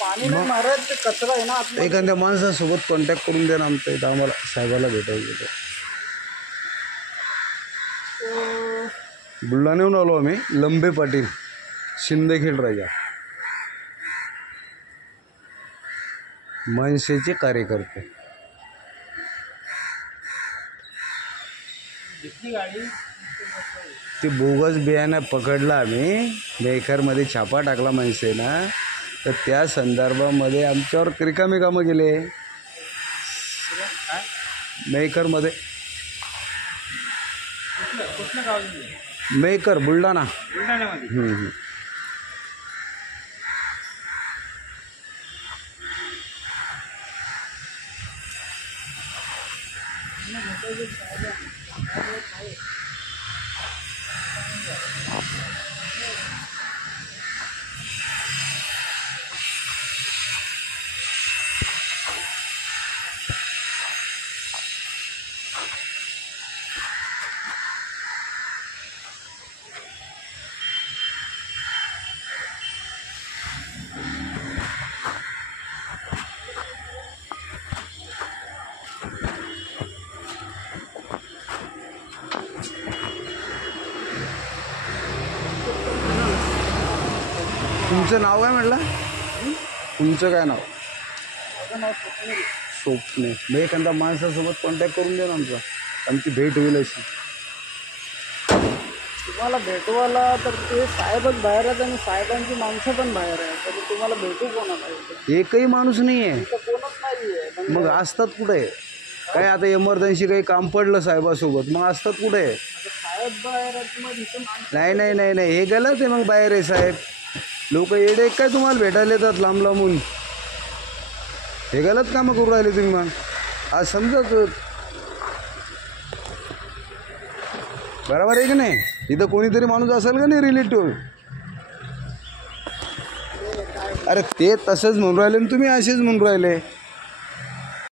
पाणी नाही महाराज, ते कचरा आहे ना आपल्या. एखाद्या माणसासोबत कॉन्टॅक्ट करून द्या ना आमच्या इथं, आम्हाला साहेबाला भेटायचं. बुलढाण्याहून आलो आम्ही, लंबे पाटील, शिंदखेड राजा, मनसेचे कार्यकर्ते. ते बोगस बियाणं पकडलं आम्ही, मेहकरमध्ये छापा टाकला मनसेनं, तर त्या संदर्भामध्ये आमच्यावर रिकामी कामं गेले. मेहकरमध्ये, मेहकर बुलढाणा. तुमचं नाव काय म्हटलं? तुमचं काय नाव? स्वप्ने. मग एखादा माणसासोबत कॉन्टॅक्ट करून द्या ना आमचा, आमची भेट होईल अशी. तुम्हाला भेटवायला तर ते साहेबच बाहेर आहेत आणि साहेबांची माणसं पण बाहेर आहे, तर तुम्हाला भेटू कोणाला? एकही माणूस नाही आहे. कोणच नाही आहे. मग असतात कुठे? काय आता इमर्जन्सी काही काम पडलं साहेबासोबत, मग असतात कुठे? साहेब बाहेर आहेत, मग इथं नाही नाही नाही नाही, हे गलत आहे. मग बाहेर आहे साहेब, लोक येडे काय तुम्हाला भेटायला येतात लांब लांबून? हे गलत कामं करू राहिले तुम्ही. मग आज समजत बरोबर आहे की नाही? इथं कोणीतरी माणूस असेल का नाही रिलेटिव्ह? अरे ते तसंच म्हणून राहिले आणि तुम्ही असेच म्हणून राहिले.